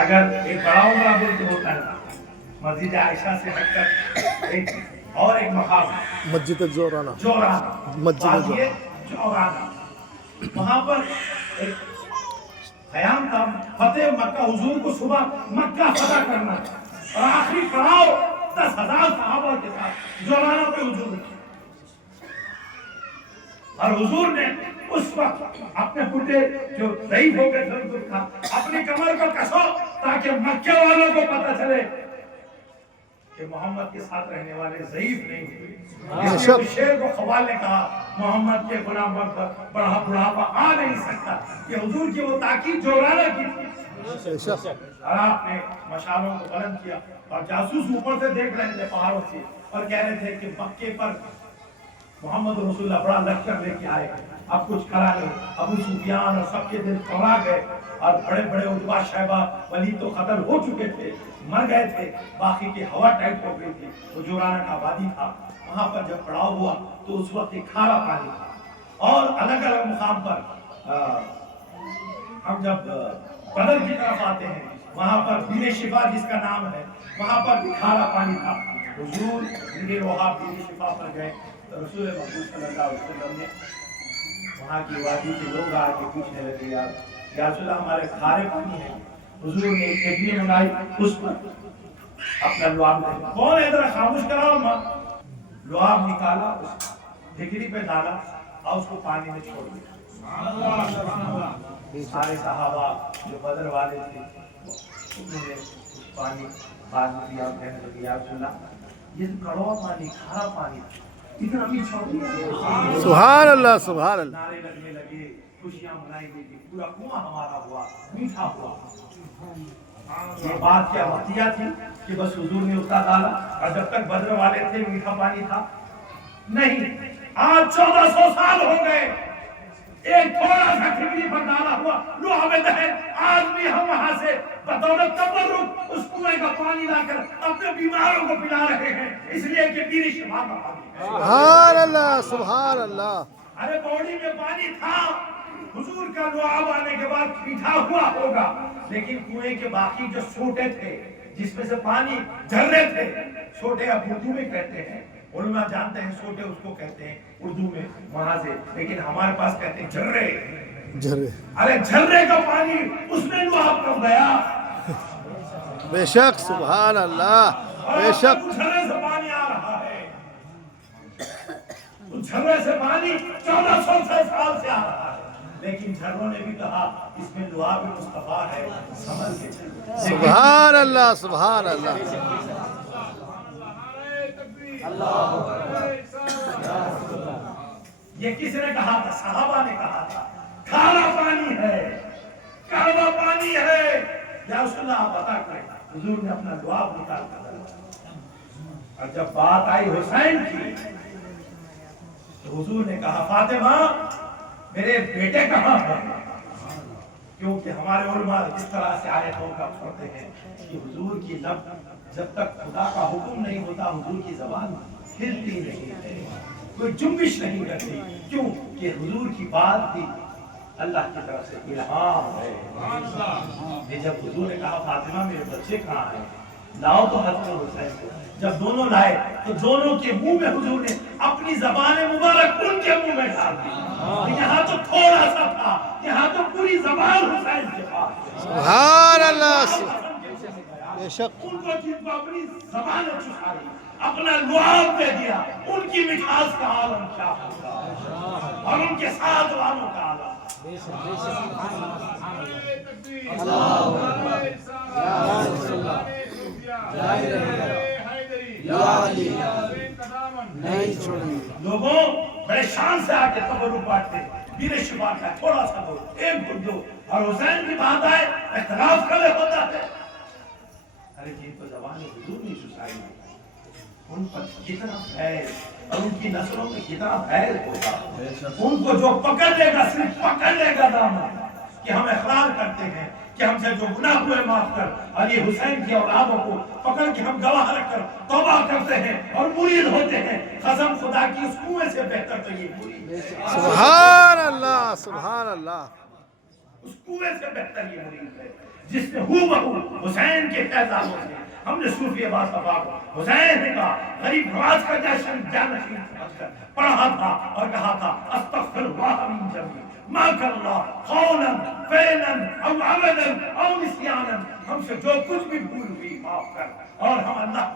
اگر ایک بڑا عمرہ ملک ہوتا ہے مسجد عائشہ سے ہٹ کر ایک اور ایک مقام ہے مسجد زورانہ، جورانا، مسجد وادی جورانا، وہاں پر ایک قیام تھا فتح مکہ، حضور کو صبح مکہ فتح کرنا اور آخری پڑاؤ 10,000 صحابہ کے ساتھ جورانا پہ حضور نے، اور حضور نے اس وقت اپنے بڈھے جو ضعیف ہو گئے تھے ان کو کہا اپنی کمر کو کسو تاکہ مکہ والوں کو پتہ چلے کہ محمد کے ساتھ رہنے والے ضعیف نہیں ہوئے۔ اس لیے شیر کو خوال نے کہا محمد کے غلام پر بڑھاپا آ نہیں سکتا، کہ حضور کی وہ تاکید جورانا کی تھی۔ اور آپ نے مشالوں کو بلند کیا اور جاسوس اوپر سے دیکھ رہے تھے پہاڑوں سے اور کہہ رہے تھے کہ مکے پر محمد رسول اللہ بڑا لشکر لے کے آئے، اب کچھ کرا نہیں۔ ابو سفیان اور سب کے دل گھبرا گئے اور بڑے بڑے عتبہ شیبہ ولید تو قتل ہو چکے تھے، مر گئے تھے، باقی کی ہوا ٹائٹ ہو گئی تھی۔ وہ جورانا کا وادی تھا، وہاں پر جب پڑاؤ ہوا تو اس وقت ایک کھارا پانی تھا، اور الگ الگ مقام پر ہم جب بدر کی طرف آتے ہیں وہاں پر بیر شفا جس کا نام ہے وہاں پر بھی کھارا پانی تھا۔ حضور بیر وہاں بیر شفا پر گئے تو رسول محمد صلی اللہ علیہ وسلم نے وہاں کی وادی کے لوگ آ کے پوچھنے لگے یا رسول اللہ ہمارے کھارے پانی ہے۔ حضور نے ایک ٹیکری منگائی، اس پر اپنا لعاب دے کون ہے ذرا خاموش کراؤ ماں، لعاب نکالا، اس ٹیکری پہ ڈالا اور اس کو پانی میں چھوڑ دیا۔ سارے صحابہ جو بدر والے تھے انہوں نے پانی بعد میں دیا، کہنے لگے یا رسول اللہ یہ کڑوا پانی، کھارا پانی اتنا میٹھا ہو گیا۔ سبحان اللہ، سبحان اللہ۔ نعرے لگنے لگے، خوشیاں منائی گئی، پورا کنواں ہمارا ہوا، میٹھا ہوا۔ یہ بات کیا وقتیہ تھی کہ بس حضور نے اتنا ڈالا اور جب تک بدر والے تھے میٹھا پانی تھا نہیں۔ آج 1400 سال ہو گئے، ایک تھوڑا سا ٹھکری پر ڈالا ہوا لعاب دہن آج بھی ہم وہاں سے بدولت تبرک اس کنویں کا پانی لا کر اپنے بیماروں کو پلا رہے ہیں، اس لیے کہ بیر شفا کا پانی ہے۔ سبحان اللہ، سبحان اللہ۔ ارے باڈی میں پانی تھا، حضور کا لعاب آنے کے بعد میٹھا ہوا ہوگا، لیکن کنویں کے باقی جو سوٹے تھے جس میں سے پانی جھرے تھے، سوٹے اب اردو میں کہتے ہیں، علماء جانتے ہیں سوٹے اس کو کہتے ہیں اردو میں وہاں سے، لیکن ہمارے پاس کہتے ہیں جھرے۔ جھرے، ارے جھرے کا پانی اس میں لعاب کر گیا، بے شک، سبحان اللہ، بے شک۔ جھرے سے پانی آ رہا ہے، اس جھرے سے پانی 1400 سال سے آ رہا ہے، لیکن جھروں نے بھی کہا اس میں لعاب مصطفیٰ ہے، سمجھ کے چلو۔ سبحان اللہ، سبحان اللہ۔ یہ کس نے کہا تھا؟ صحابہ نے کہا تھا کھارا پانی ہے، کڑوا پانی ہے، یا رسول اللہ آپ عطا کریں۔ حضور نے اپنا لعاب نکال کر اور جب بات آئی حسین کی تو حضور نے کہا فاطمہ میرے بیٹے کہاں ہیں؟ کیونکہ ہمارے علماء جس طرح سے آیتوں کا پڑھتے ہیں کہ حضور کی لب جب تک خدا کا حکم نہیں ہوتا حضور کی زبان ہلتی نہیں ہے، کوئی جنبش نہیں کرتی، کیوں کہ حضور کی بات بھی اللہ کی طرف سے الہام ہے۔ یہ جب حضور نے کہا فاطمہ میرے بچے کہاں ہیں، لاؤ تو حسن حسین کو، جب دونوں لائے تو دونوں کے منہ میں حضور نے اپنی زبان مبارک ان کے منہ میں ڈال دی۔ یہاں تو تھوڑا سا تھا، یہاں تو پوری زبان حسین کے پاس۔ سبحان اللہ، بے شک۔ ان کو جن کو اپنی زبان چکھائی، اپنا لعاب دے دیا، ان کی مٹھاس کا عالم کیا ہوگا اور ان کے ساتھ والوں کا عالم۔ لوگوں بڑے شان سے آ کے تبرک بانٹتے، بیر شفا کا تھوڑا سا دو، ایک گھٹ دو، اور حسین کی بات آئے اختلاف کبھی ہوتا ہے۔ ارے جن کو زبان حضور نہیں سسائی ان پر کتنا فیض اور ان کی نسلوں میں کتنا فیض ہوگا، ان کو جو پکڑ لے گا صرف پکڑ لے گا دامن کہ ہم اقرار کرتے ہیں کہ ہم سے جو گناہ ہوئے معاف کر، علی حسین کی اولادوں کو پکڑ کے ہم گواہ رکھ کر توبہ کرتے ہیں اور مرید ہوتے ہیں، قسم خدا کی اس کنویں سے بہتر تو یہ مرید ہے۔ سبحان اللہ، سبحان اللہ۔ اس کنویں سے بہتر یہ مرید ہے جس نے ہو بہو حسین کے اعزازوں سے ہم نے صوفی باصفا کو حسین کا غریب نواز کا جانشین سمجھ کر پڑھا تھا اور کہا تھا استغفر اللہ من ذنبی ما کر اللہ قولا فعلا او عملا او نسیانا، ہم سے جو کچھ بھی بھول ہوئی معاف کر، اور ہم اللہ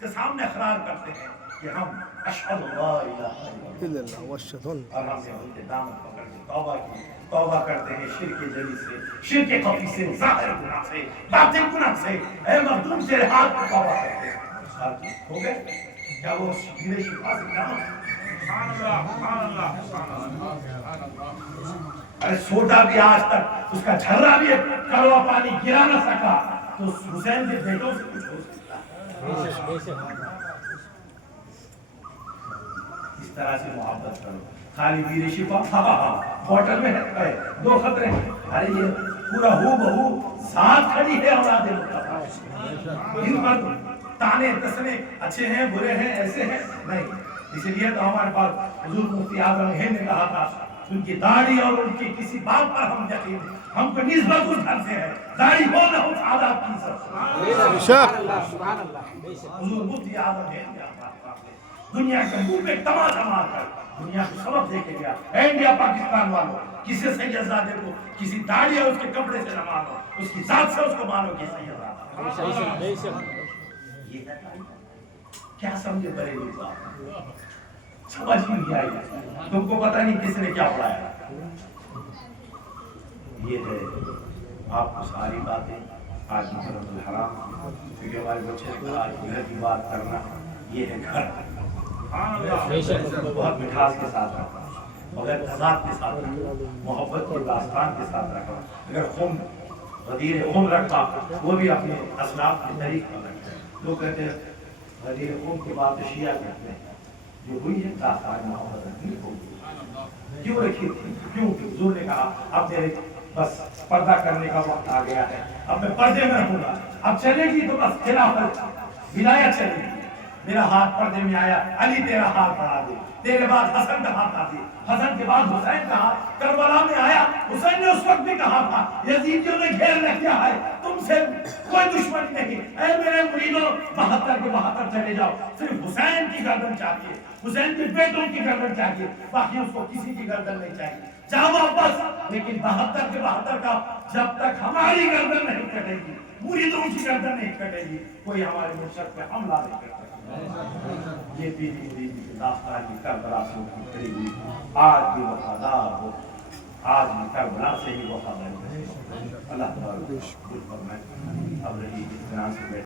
کے سامنے اقرار کرتے ہیں کہ ہم اشہد لا الہ الا اللہ واشهد ان اور ہم نے ان کے دامن پکڑ کے توبہ کی، توبہ کرتے ہیں شرک جلی سے، شرک خفی سے، ظاہر گناہ سے، باطن گناہ سے، اے مخدوم سے ہاتھ میں توبہ کرتے ہیں۔ ہو گئے کیا وہ میرے شفا سے کام؟ ارے سوٹا بھی آج تک اس کا جھرا بھی کڑوا پانی گرا نہ سکا، تو حسین کے بیٹوں سے کچھ ہو سکتا ہے؟ اس طرح سے محبت کرو۔ خالی ویر شفا بوٹل میں ہے، دو خطرے ہیں، ارے یہ پورا ہو بہو ذات کھڑی ہے اولاد مصطفیٰ، ان پر تانے تسنے اچھے ہیں برے ہیں ایسے ہیں نہیں۔ اس لیے تو ہمارے پاس حضور مفتی اعظم ہند نے کہا تھا ان کی داڑھی اور ان کی کسی بات پر ہم یقین، ہم کو نسبت اس گھر سے ہے، داڑھی ہو نہ ہو سعادت کی سب بے شک حضور مفتی اعظم ہند نے دنیا کے منہ میں تماشا مار کر دنیا کو سبق دے کے گیا، اے انڈیا پاکستان والوں، کسی سیدزادے کو کسی داڑھی اور اس کے کپڑے سے نہ مانو، اس کی ذات سے اس کو مانو کہ سیدزادہ۔ یہ ہے کیا سمجھے بریلوی صاحب، سمجھ ہی نہیں آئی، تم کو پتہ نہیں کس نے کیا پڑھایا۔ یہ ہے آپ کو ساری باتیں آج مسجد الحرام، کیونکہ ہمارے بچے کو آج گھر کی بات کرنا، یہ ہے گھر، بہت مٹھاس کے ساتھ رکھا، بغیر تضاد کے ساتھ رکھا، محبت کے داستان کے ساتھ رکھا، اگر خون غدیر خون رکھا وہ بھی اپنے اسلاف کے طریق پر رکھتے ہیں۔ لوگ کہتے ہیں غدیر خون کے بعد شیعہ کہتے ہیں، جو ہوئی ہے داستان محبت رکھنی ہوگی، کیوں رکھی تھی؟ کیوں کہ حضور نے کہا اب میرے بس پردہ کرنے کا وقت آ گیا ہے، اب میں پردے میں رہوں گا، اب چلے گی تو بس خلافت ولایت چلے گی، میرا ہاتھ پردے میں آیا، علی تیرا ہاتھ بڑھا دے، تیرے بعد حسن کا ہاتھ آ دے، حسن کے بعد حسین کا ہاتھ کربلا میں آیا، حسین نے اس وقت بھی کہا تھا یزیدیوں نے گھیر رکھا ہے، تم سے کوئی دشمنی نہیں، اے میرے مریدوں 72 کے 72 چلے جاؤ، صرف حسین کی گردن چاہیے، حسین کے بیٹوں کی گردن چاہیے، باقی اس کو کسی کی گردن نہیں چاہیے، جاؤ واپس، لیکن 72 کے 72 کا جب تک ہماری گردن نہیں کٹے گی، مریدوں کی گردن نہیں کٹے گی، کوئی ہمارے مرشد پہ حملہ نہیں کرے۔ یہ بیٹی کی داستان کی کربلا سے کھڑی ہوئی، آج بھی وفادار ہو، آج بھی کربلا سے ہی وفادار ہو۔ اللہ تعالیٰ کچھ فرمائے، اب رہی اس طرح سے